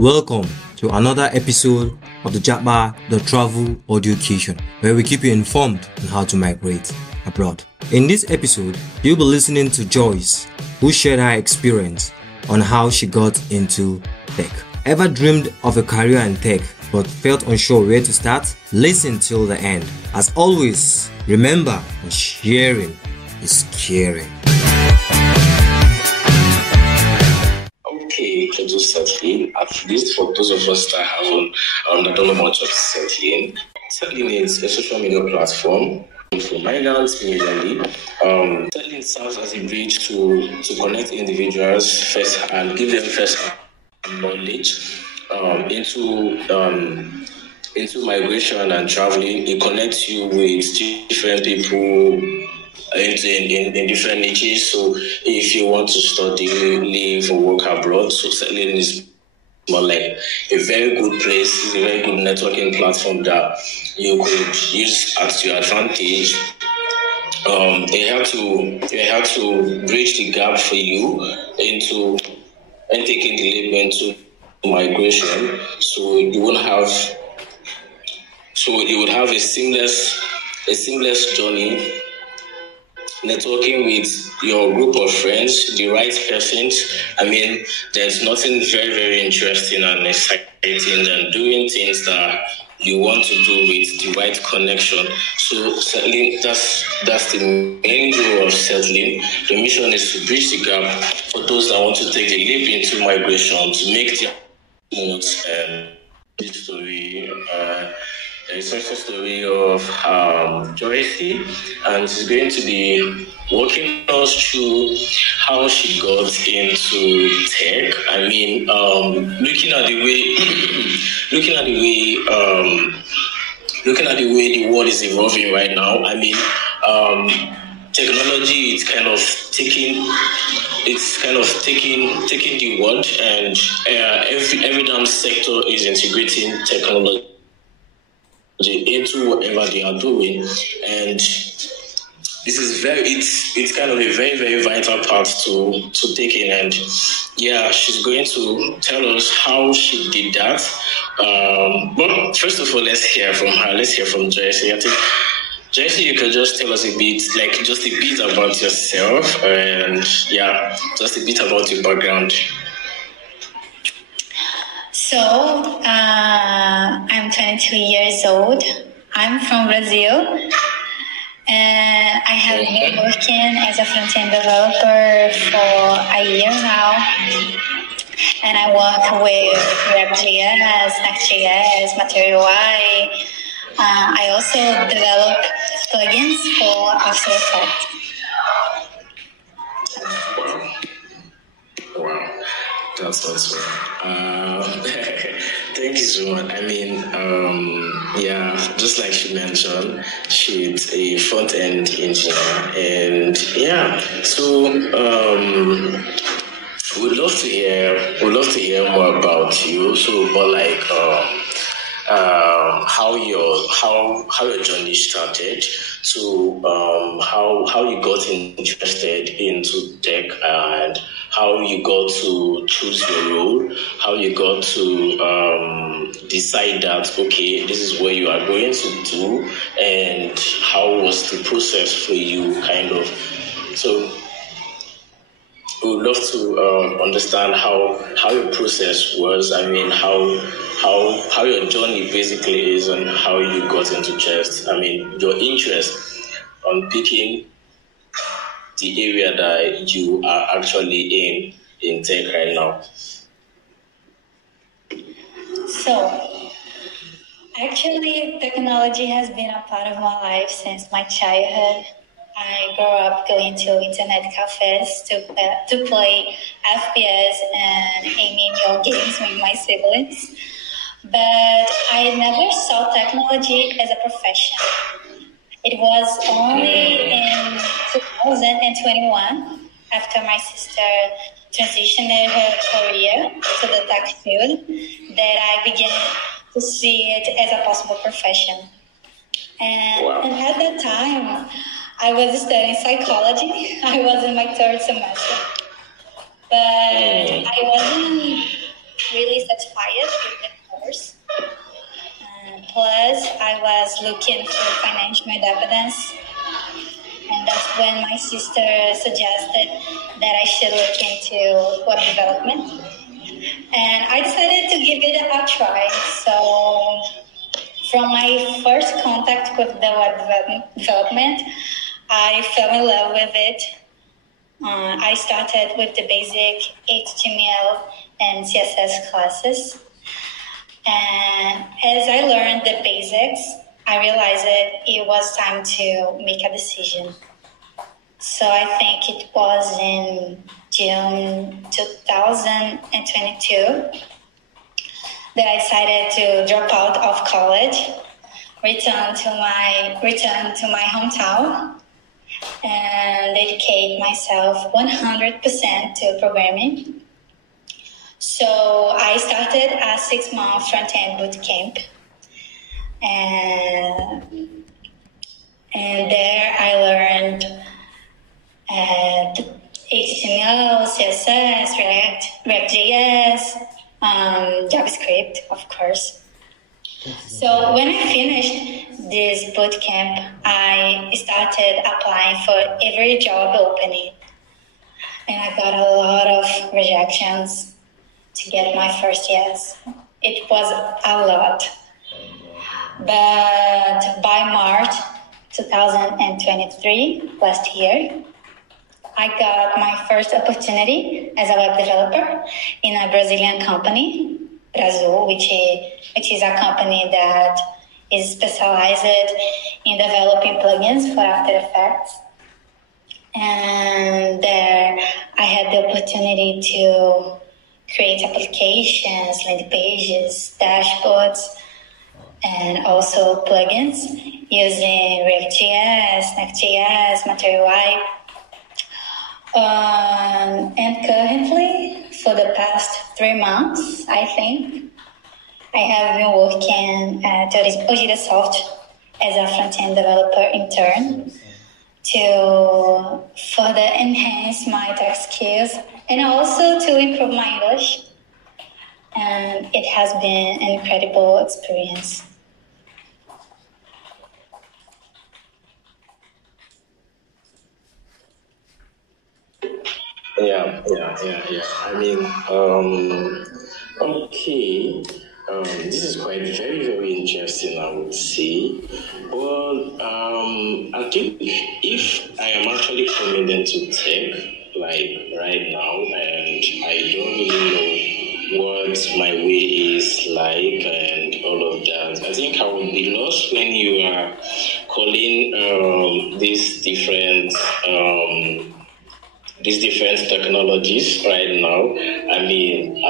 Welcome to another episode of the Japa, the Travel Education, where we keep you informed on how to migrate abroad. In this episode, you'll be listening to Joyce, who shared her experience on how she got into tech. Ever dreamed of a career in tech but felt unsure where to start? Listen till the end. As always, remember, sharing is caring. Okay, to settling. At least for those of us that haven't, that don't know much of settling. Settling is a social media platform for migrants majorly. Settling serves as a bridge to connect individuals first and give them first knowledge into migration and traveling. It connects you with different people in different niches. So if you want to study, live, or work abroad, so settling is more like a very good place. It's a very good networking platform that you could use at your advantage. They have to bridge the gap for you into and taking the leap into migration. So you would have a seamless journey, networking with your group of friends, the right persons. I mean, there's nothing very, very interesting and exciting than doing things that you want to do with the right connection. So settling, that's the main goal of settling. The mission is to bridge the gap for those that want to take the leap into migration, to make their moves and story. A success story of Joyce, and she's going to be walking us through how she got into tech. I mean, looking at the way the world is evolving right now. I mean, technology is kind of taking the world, and every damn sector is integrating technology into whatever they are doing, and this is it's kind of a very, very vital part to take in. And yeah, she's going to tell us how she did that. But first of all, let's hear from her. Let's hear from Joyce. I think Joyce, you could just tell us a bit about yourself, and yeah, just a bit about your background. So, I'm 22 years old. I'm from Brazil. And I have been working as a front-end developer for a year now. And I work with React.js, Next.js, Material UI. I also develop plugins for After Effects. Wow. That's awesome. Thank you so much. I mean, yeah, just like she mentioned, she's a front-end engineer, and yeah, so we'd love to hear more about you. So, but like, how your journey started, to how you got interested into tech, and how you got to choose your role, how you got to decide that, okay, this is what you are going to do, and how was the process for you, kind of. So we would love to understand how your process was. I mean, how your journey basically is, and how you got into chess. I mean, your interest on picking the area that you are actually in tech right now. So, actually, technology has been a part of my life since my childhood. I grew up going to internet cafes to play FPS and MMO games with my siblings. But I never saw technology as a profession. It was only in 2021, after my sister transitioned her career to the tech field, that I began to see it as a possible profession. And at that time, I was studying psychology. I was in my third semester. But I wasn't really satisfied with the course. Plus, I was looking for financial independence, and that's when my sister suggested that I should look into web development. And I decided to give it a try. So from my first contact with the web development, I fell in love with it. I started with the basic HTML and CSS classes. And as I learned the basics, I realized that it was time to make a decision. So I think it was in June 2022 that I decided to drop out of college, return to my hometown, and dedicate myself 100% to programming. So I started a 6-month front-end bootcamp, and there I learned HTML, CSS, React.js, JavaScript, of course. So when I finished this bootcamp, I started applying for every job opening, and I got a lot of rejections to get my first yes. It was a lot. But by March 2023, last year, I got my first opportunity as a web developer in a Brazilian company, Brazil, which is a company that is specialized in developing plugins for After Effects. And there I had the opportunity to create applications, landing pages, dashboards, and also plugins using React.js, Next.js, Material Wipe. And currently, for the past 3 months, I think, I have been working at OJIRA Soft as a front-end developer intern to further enhance my tech skills and also to improve my English. And it has been an incredible experience. Yeah. I mean, okay. This is quite very, very interesting, I would say. Well, I think if I am actually coming into tech, like right now, and I don't really know what my way is like and all of that, I think I would be lost when you are calling these different technologies right now. I mean,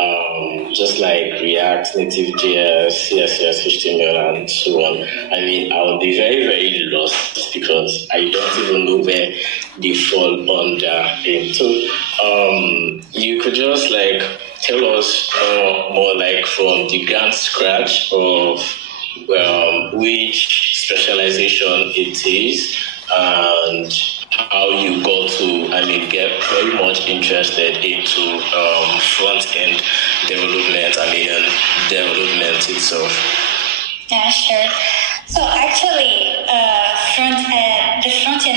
just like React, Native JS, CSS, HTML, and so on. I mean, I would be very, very lost because I don't even know where they fall under. So, you could just like tell us more like from the ground scratch of which specialization it is and how you got to, get very much interested into front-end development, development itself. Yeah, sure. So actually, the front-end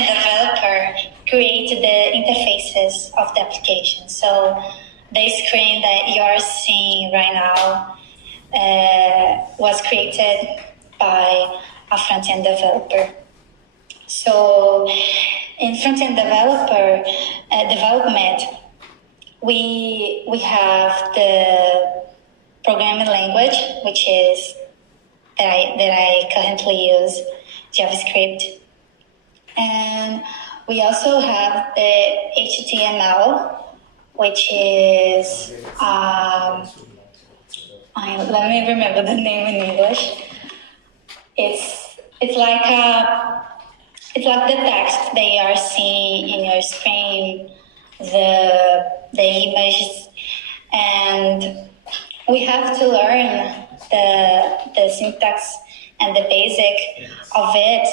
developer created the interfaces of the application. So the screen that you're seeing right now was created by a front-end developer. So in front-end development, we have the programming language, which is that I currently use, JavaScript, and we also have the HTML, which is let me remember the name in English. It's like the text that you are seeing in your screen, the images, and we have to learn the syntax and the basic of it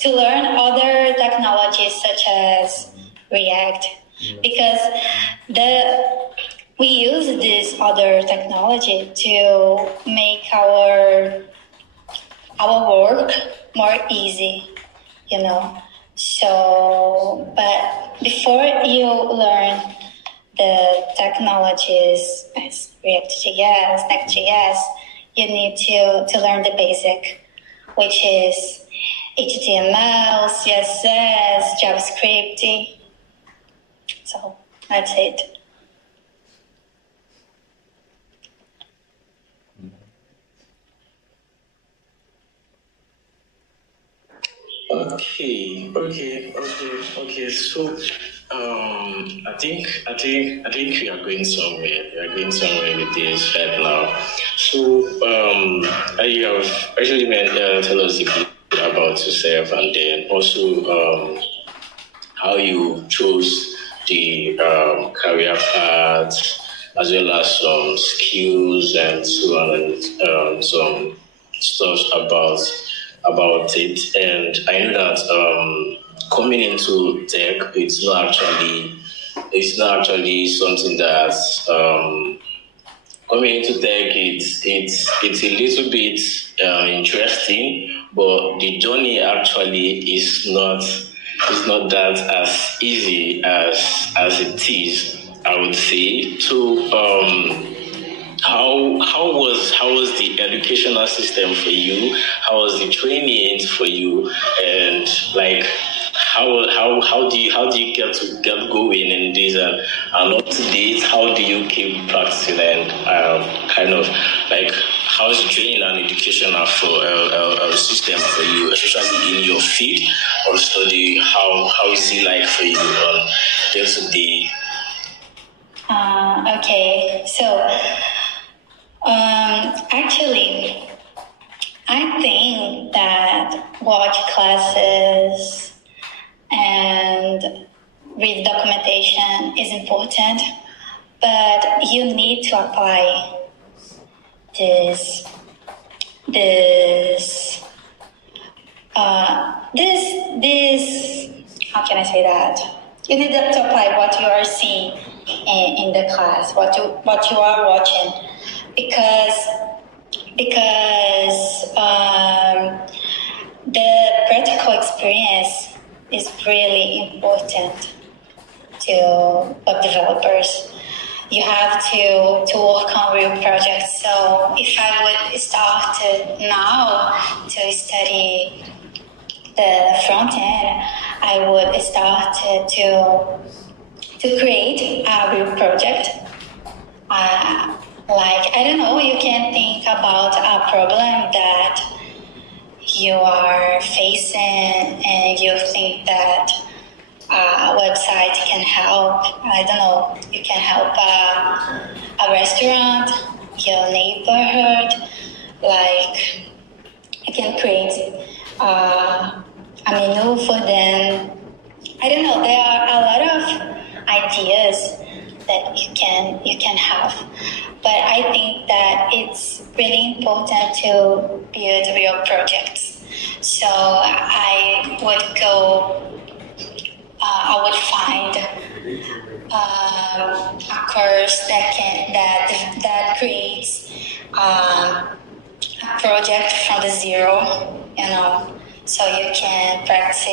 to learn other technologies such as React, because we use this other technology to make our work more easy, you know. So, but before you learn the technologies as React.js, Next.js, you need to learn the basic, which is HTML, CSS, JavaScript. So that's it. Okay. So, I think we are going somewhere. We are going somewhere with this right now. So, you have actually tell us a bit about yourself, and then also how you chose the career path, as well as some skills and so on, and some stuff about it. And I know that coming into tech, it's not actually something that coming into tech, it's a little bit interesting, but the journey actually is not that as easy as it is, I would say. So how was the educational system for you? How was the training for you? And like how do you get going in this, and up to date? How do you keep practicing, and kind of like how's the training and educational for system for you, especially in your field of study? How is it like for you on day to day? Okay, so actually, I think that watch classes and read documentation is important, but you need to apply this how can I say that? You need to apply what you are seeing in the class, what you are watching, because the practical experience is really important to web developers. You have to work on real projects. So if I would start now to study the front end, I would start to create a real project. Like, I don't know, you can think about a problem that you are facing and you think that a website can help. I don't know, you can help a restaurant, your neighborhood, like you can create a menu for them. I don't know, there are a lot of ideas that you can have. But I think that it's really important to build real projects. So I would find a course that creates a project from the zero, you know, so you can practice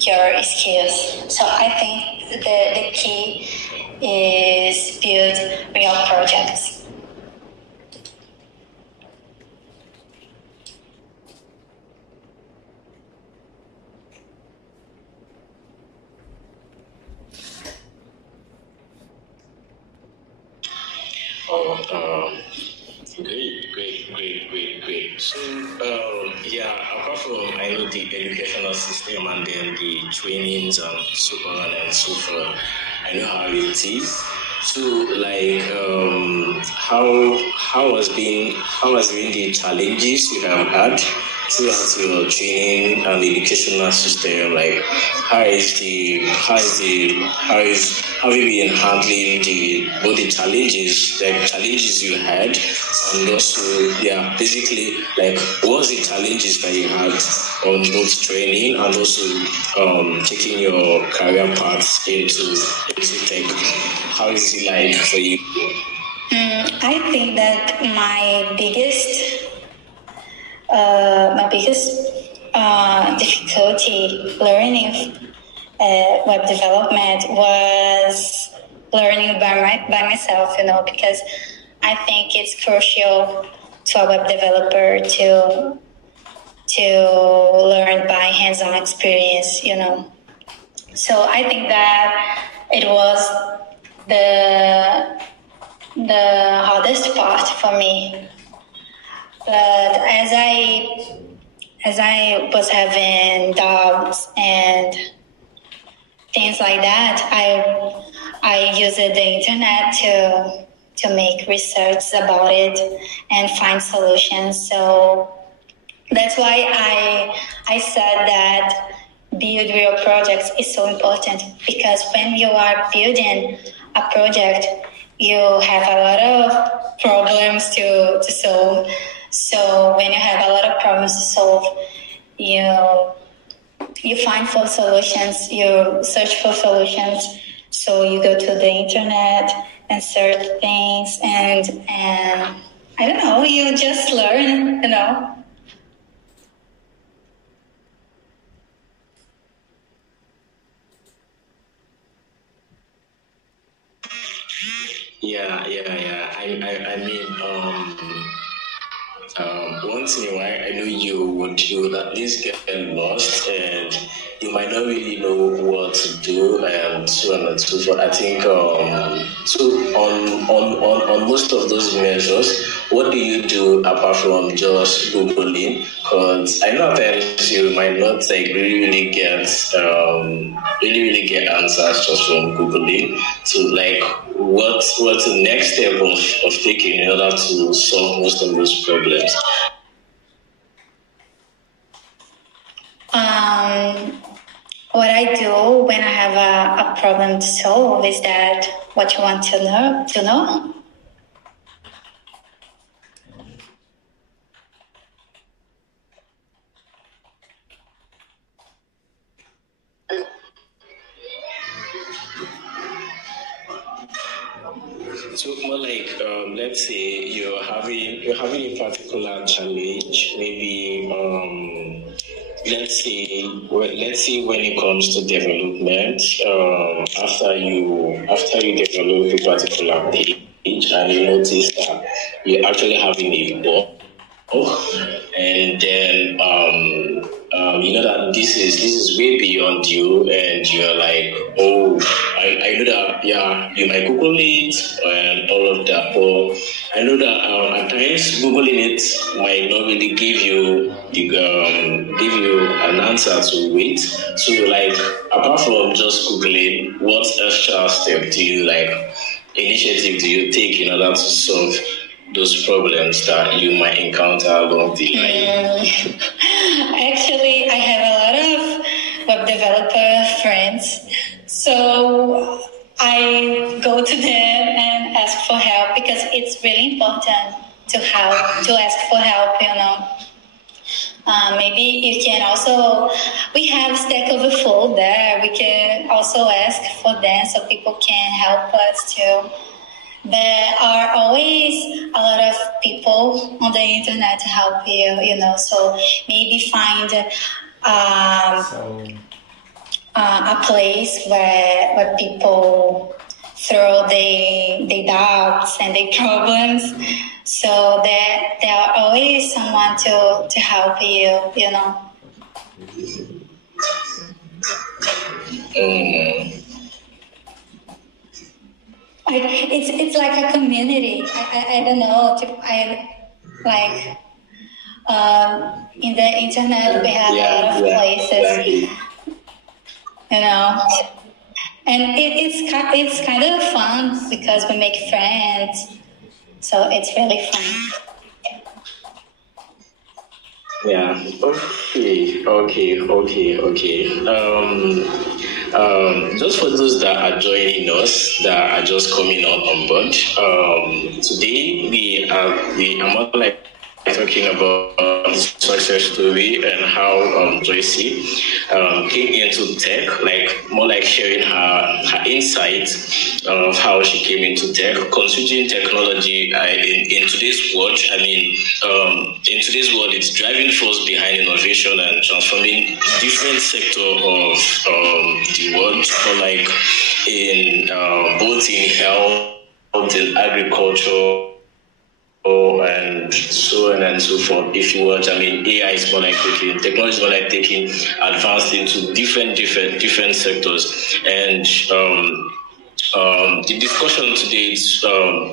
your skills. So I think the key is build real projects. Great. So, apart from I know the educational system and then the trainings and so on and so forth, I know how it is. So, like, how has been the challenges you have had throughout your training and educational system? Like, how have you been handling both the challenges you had, and also basically like what's the challenges that you had on both training and also taking your career path into tech? how is it like for you? I think that my biggest difficulty learning web development was learning by myself, because I think it's crucial to a web developer to learn by hands-on experience, So I think that it was the hardest part for me. But as I was having doubts and things like that, I used the internet to make research about it and find solutions. So that's why I said that build real projects is so important, because when you are building a project, you have a lot of problems to solve. So when you have a lot of problems to solve, you find for solutions, you search for solutions. So you go to the internet and search things, and I don't know, you just learn, Yeah. I mean, once in a while, I know you would at least get lost, and you might not really know what to do, and so on and so forth. I think so on most of those measures, what do you do apart from just Googling? Because I know at times you might not really get answers just from Googling. So like, what's the next step of taking in order to solve most of those problems? What I do when I have a problem to solve is that what you want to know. So more like, let's say you're having a particular challenge, maybe let's say when it comes to development, after you develop a particular page and you notice that you're actually having a bug, and then you know that this is way beyond you, and you're like, oh, I know that, yeah, you might Google it and all of that, but I know that at times Googling it might not really give you an answer to it. So like, apart from just Googling, what extra step initiative do you take in order to solve those problems that you might encounter along the line? Actually, I have a lot of web developer friends, so I go to them and ask for help, because it's really important to ask for help. Maybe you can also, we have Stack Overflow there. We can also ask for them so people can help us too. There are always a lot of people on the internet to help you, so maybe find a place where people throw their doubts and their problems. So there are always someone to help you, It's like a community. I don't know. In the internet we have a lot of places, and it's kind of fun because we make friends. So it's really fun. Yeah. Okay. Just for those that are joining us, that are just coming on board, today we are more like talking about the success story and how Joyce came into tech, like more like sharing her insights of how she came into tech, considering technology in today's world. I mean, in today's world, it's driving force behind innovation and transforming different sector of the world, or like in both in health, in agriculture, and so on and so forth. If you watch, I mean, AI is more like technology is more like taking advanced into different sectors. And the discussion today is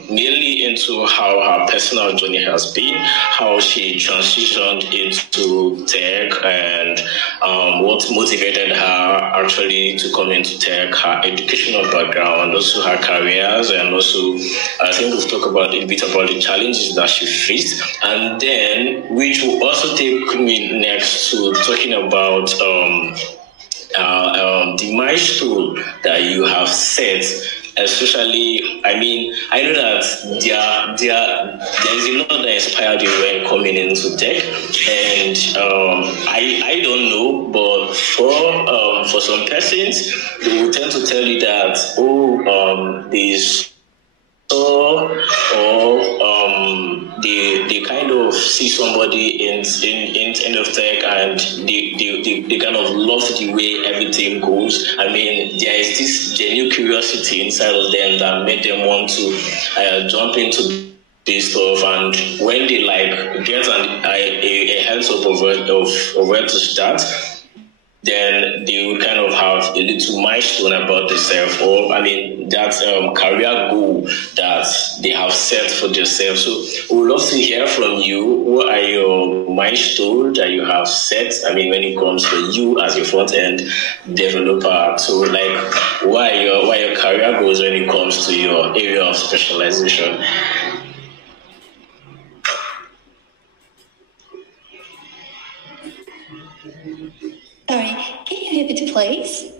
mainly into how her personal journey has been, how she transitioned into tech, and what motivated her actually to come into tech, her educational background, also her careers, and also I think we've talked about a bit about the challenges that she faced, and then which will also take me next to talking about the milestone that you have set, especially, I mean, I know that there is a lot that inspired you when coming into tech, and I don't know, but for some persons, they will tend to tell you that this. Or they kind of see somebody in end of tech, and they kind of love the way everything goes. I mean, there is this genuine curiosity inside of them that made them want to jump into this stuff, and when they like get a heads up of where to start, then they will kind of have a little milestone about themselves, or I mean that career goal that they have set for themselves. So we would love to hear from you. What are your milestones that you have set? I mean, when it comes to you as a front end developer, so like what are your career goals when it comes to your area of specialization? Sorry, can you repeat, please?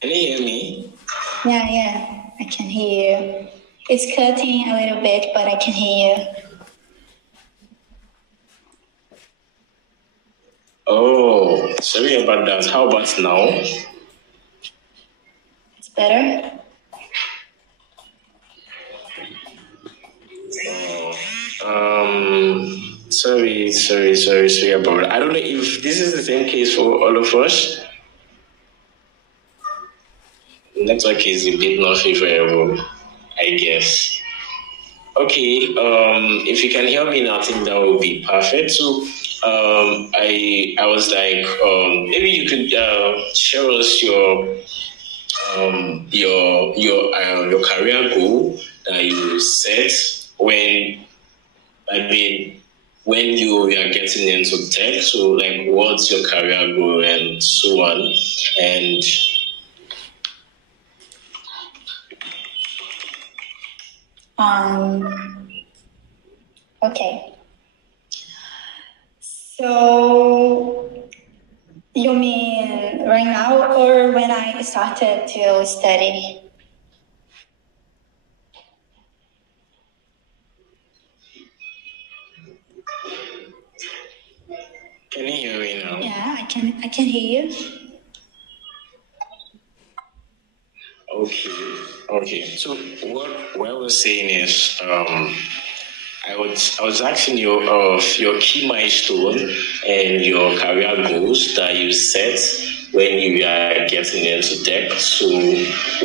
Can you hear me? Yeah, I can hear you. It's cutting a little bit, but I can hear you. Oh, sorry about that. How about now? It's better? Sorry about it. I don't know if this is the same case for all of us. Network is a bit not favorable, I guess. Okay, if you can hear me now, I think that would be perfect. So, I was like, maybe you could share us your career goal that you set when you are getting into tech. So, like, what's your career goal and so on, and Okay. So you mean right now or when I started to study? can you hear me now? Yeah, I can hear you. Okay. So what I was saying is, I was asking you of your key milestone and your career goals that you set when you are getting into tech. So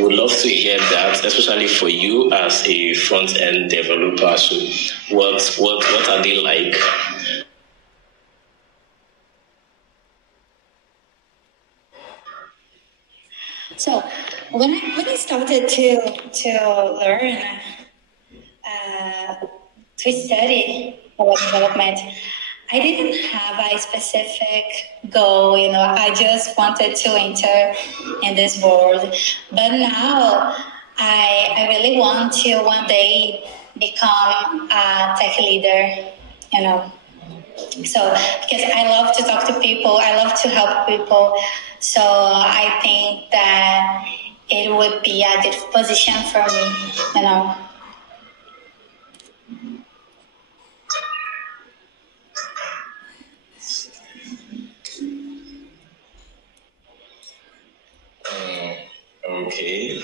would love to hear that, especially for you as a front end developer. So what are they like? So when I started to learn to study web development, I didn't have a specific goal. You know, I just wanted to enter in this world. But now I really want to one day become a tech leader. You know. So, because I love to talk to people, I love to help people. So I think that it would be a good position for me, you know.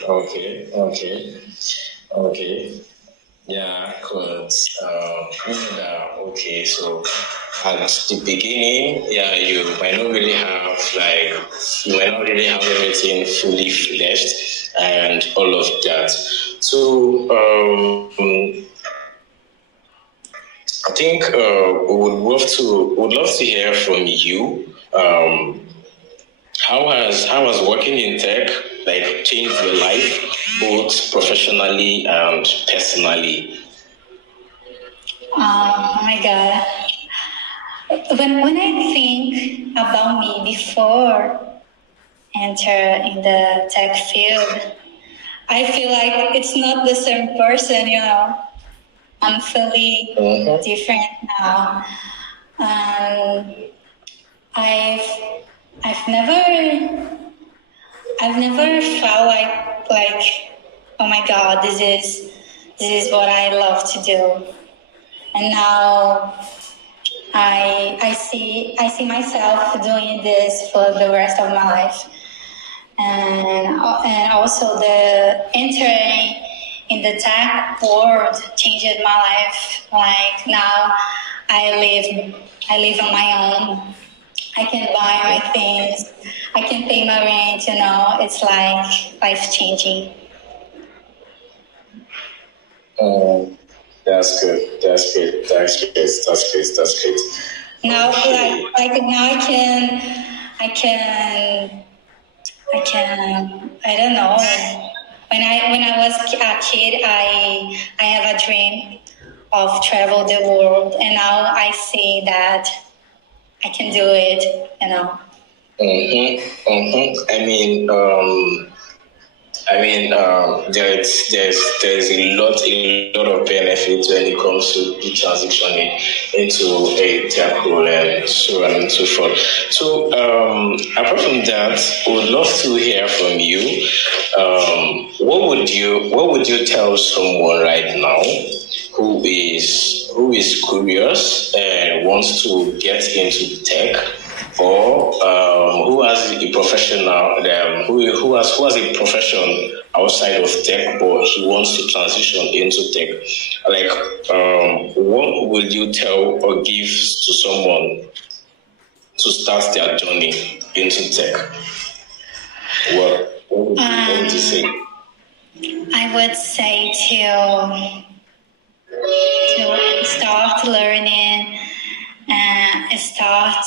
Okay. Yeah, cause okay, so at the beginning, yeah, you might not really have everything fully fleshed and all of that. So I think would love to hear from you. How has working in tech like changed your life, both professionally and personally? Oh my God. When I think about me before enter in the tech field, I feel like it's not the same person, you know. I'm fully different now. Um, I've I've never felt like oh my God, this is what I love to do. And now I see myself doing this for the rest of my life. And also the entering in the tech world changed my life. Like now I live on my own. I can buy my things. I can pay my rent, you know. It's like life changing. That's good. That's good. That's good. That's good. That's good. Now, like now I can, I don't know. When I was a kid, I have a dream of travel the world, and now I see that I can do it, you know. There's a lot of benefits when it comes to the transitioning into a tech role and so on and so forth. So, apart from that, I would love to hear from you. What would you tell someone right now who is curious and wants to get into tech, or who has a professional, who has a profession outside of tech, but he wants to transition into tech? Like, what will you tell or give to someone to start their journey into tech? What would you say? I would say to start learning and start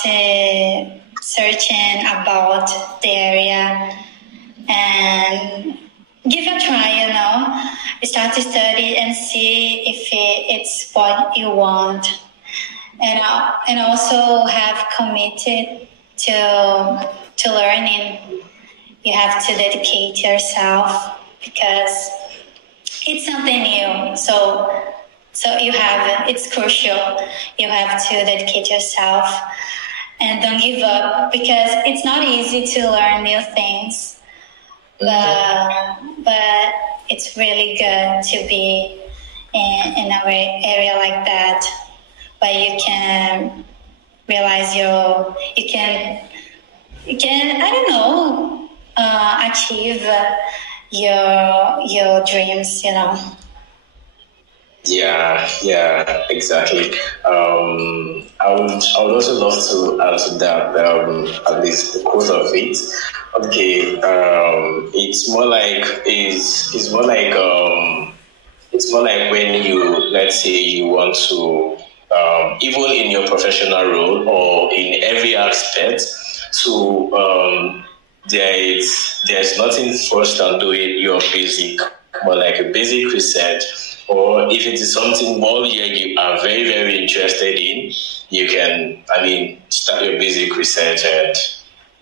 searching about the area and give a try, you know. Start to study and see if it's what you want, and also have committed to learning. You have to dedicate yourself because it's something new. So you have, it's crucial. You have to dedicate yourself and don't give up, because it's not easy to learn new things. But it's really good to be in an area like that, where you can realize you can I don't know, achieve your dreams, you know. Yeah, exactly. I would also love to answer that, at least the cause of it. Okay, it's more like when you, let's say, you want to, even in your professional role or in every aspect, to there's nothing first than doing your basic, more like a basic research. Or if it is something more you are very, very interested in, you can, start your basic research.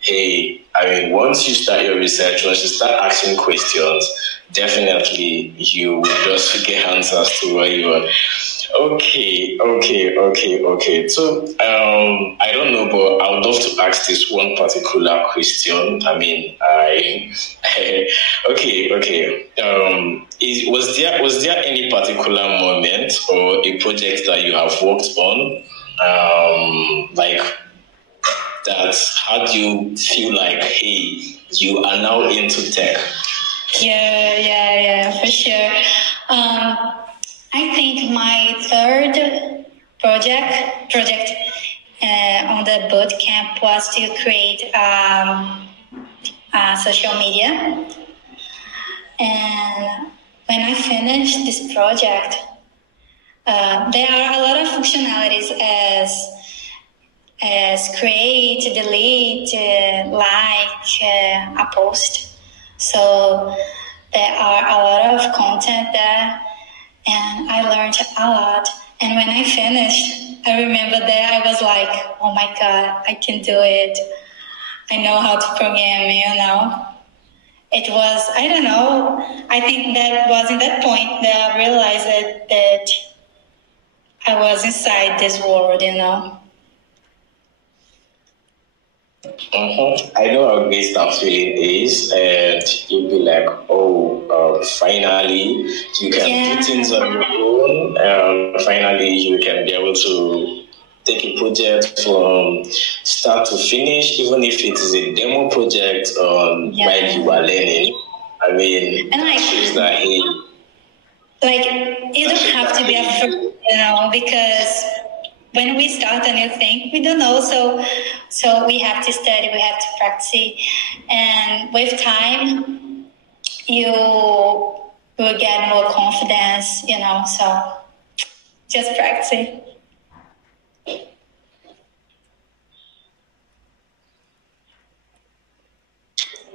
And once you start your research, once you start asking questions, definitely you will just get answers to what you want. Okay. So, I don't know, but I would love to ask this one particular question. I mean, okay. Was there any particular moment or a project that you have worked on, like that had you feel like, hey, you are now into tech? Yeah, for sure. I think my third project on the boot camp was to create social media. And when I finished this project, there are a lot of functionalities as create, delete, like a post. So there are a lot of content there, and I learned a lot. And when I finished, I remember that I was like, oh my God, I can do it. I know how to program. It was, I don't know, I think that was in that point that I realized that I was inside this world. I know how great that feeling is, and you'll be like, finally, you can do things on your own. Finally, you can be able to take a project from start to finish, even if it is a demo project while you are learning. I mean, and shows that, hey, you don't have to be afraid, because when we start a new thing, we don't know. So we have to study, we have to practice. And with time, you will get more confidence, so just practice.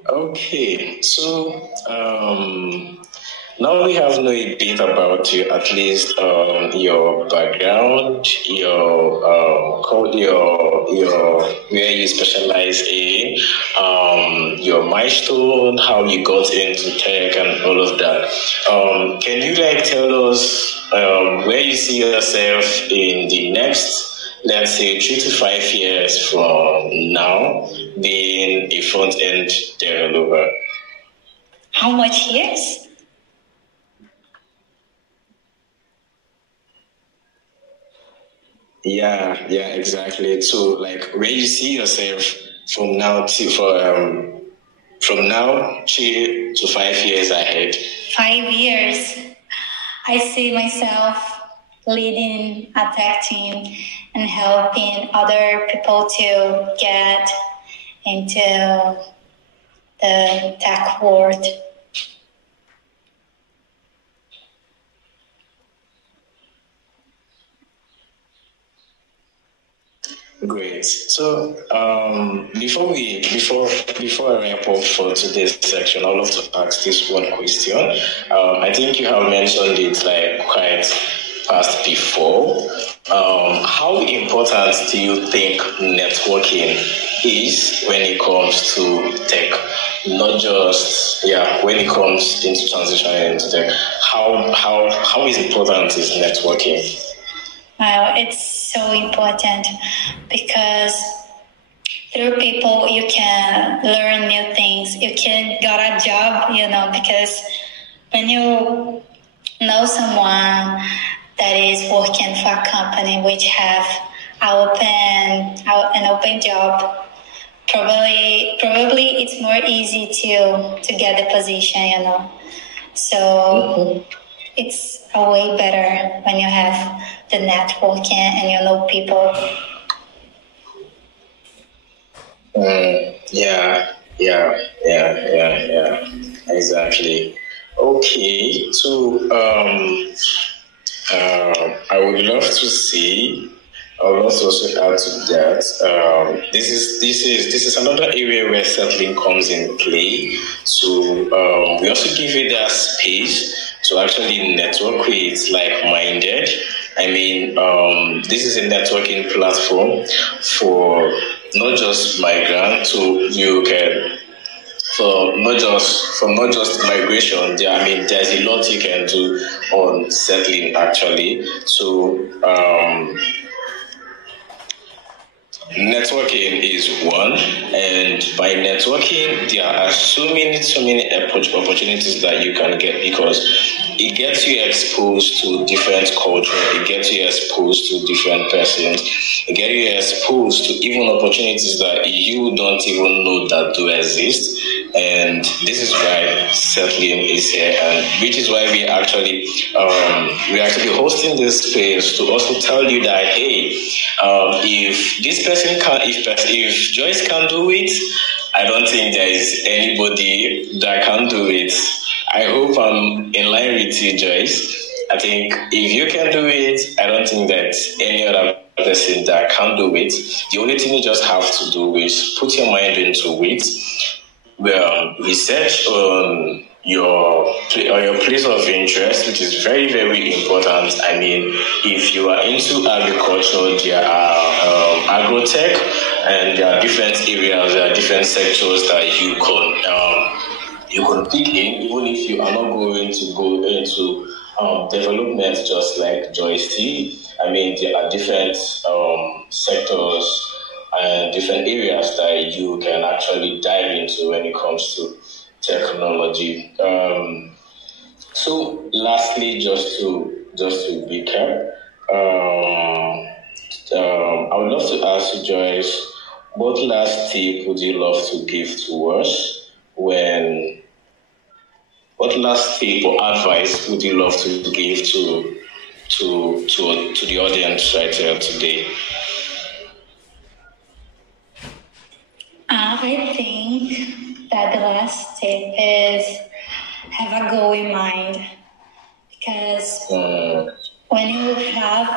Okay, so now we have known a bit about you, at least your background, your code, your where you specialize in, your milestone, how you got into tech, and all of that. Can you tell us where you see yourself in the next, let's say, 3 to 5 years from now, being a front-end developer? How much years? Yeah, exactly. So, where you see yourself from now to from now 3 to 5 years ahead? 5 years. I see myself leading a tech team and helping other people to get into the tech world. Great. So before I wrap up for today's section, I'd love to ask this one question. I think you have mentioned it quite fast before. How important do you think networking is when it comes to tech? Not just when it comes into transitioning into tech. How is important is networking? Well, it's so important because through people you can learn new things. You can get a job, because when you know someone that is working for a company which have an open job, probably it's more easy to get the position, So it's a way better when you have the networking and you know people. Yeah. Exactly. Okay. So I would love to see. I would also add to that. This is another area where settling comes in play. So we also give it that space to actually network with like-minded. I mean, this is a networking platform for not just migrants, so you can not just migration. There's a lot you can do on settling actually. So networking is one, and by networking there are so many opportunities that you can get, because it gets you exposed to different culture, it gets you exposed to different persons, it gets you exposed to even opportunities that you don't even know that do exist. And this is why settling is here, and which is why we're actually hosting this space to also tell you that, hey, if this person can, if Joyce can do it, I don't think there is anybody that can do it. I hope I'm in line with you, Joyce. I think if you can do it, I don't think that any other person that can do it. The only thing you just have to do is put your mind into it. Well, research on your place of interest, which is very, very important. I mean, if you are into agriculture, there are agrotech, and there are different areas, there are different sectors that you can pick in, even if you are not going to go into development just like Joyce. I mean, there are different sectors and different areas that you can actually dive into when it comes to technology. So lastly, just to recap, I would love to ask you, Joyce, what last tip would you love to give to us what last tip or advice would you love to give to the audience right here today? I think that the last tip is have a goal in mind, because when you have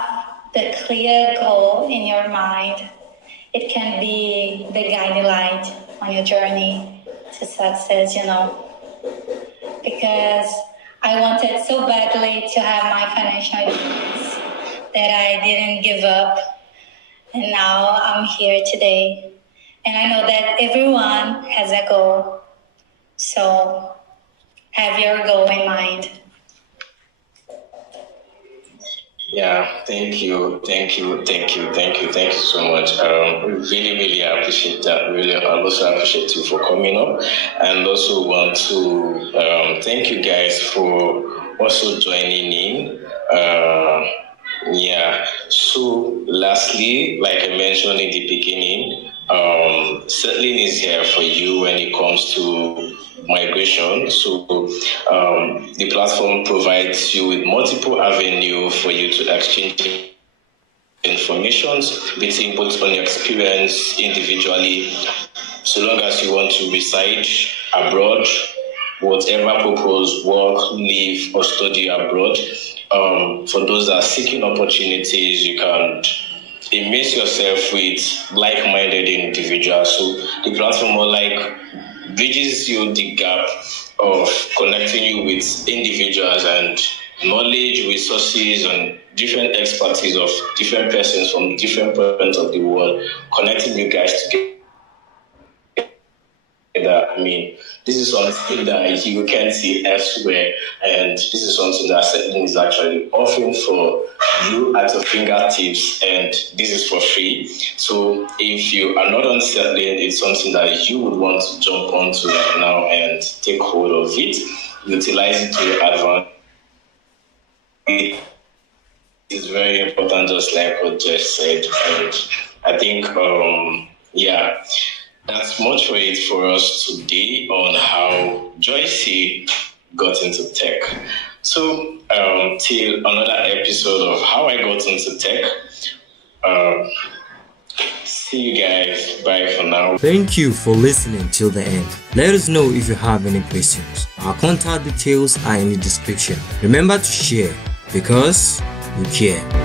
the clear goal in your mind, it can be the guiding light on your journey to success, because I wanted so badly to have my financial independence that I didn't give up, and now I'm here today. And I know that everyone has a goal. So have your goal in mind. Yeah, thank you so much. We really appreciate that. I also appreciate you for coming up, and also want to thank you guys for also joining in. So lastly, like I mentioned in the beginning, settling is here for you when it comes to migration. So the platform provides you with multiple avenues for you to exchange information between both on your experience individually, so long as you want to reside abroad, whatever purpose, work, live, or study abroad. For those that are seeking opportunities, you can immerse yourself with like-minded individuals. So the platform more bridges you the gap of connecting you with individuals and knowledge, resources, and different expertise of different persons from different parts of the world, connecting you guys together. I mean, this is something that you can't see elsewhere, and this is something that settling is actually offering for you at your fingertips, and this is for free. So if you are not on settling, it's something that you would want to jump onto right now and take hold of it, utilize it to your advantage. It is very important, just like what Joyce said, and I think, that's much for it for us today on how Joyce got into tech. So, till another episode of How I Got Into Tech. See you guys. Bye for now. Thank you for listening till the end. Let us know if you have any questions. Our contact details are in the description. Remember to share because you care.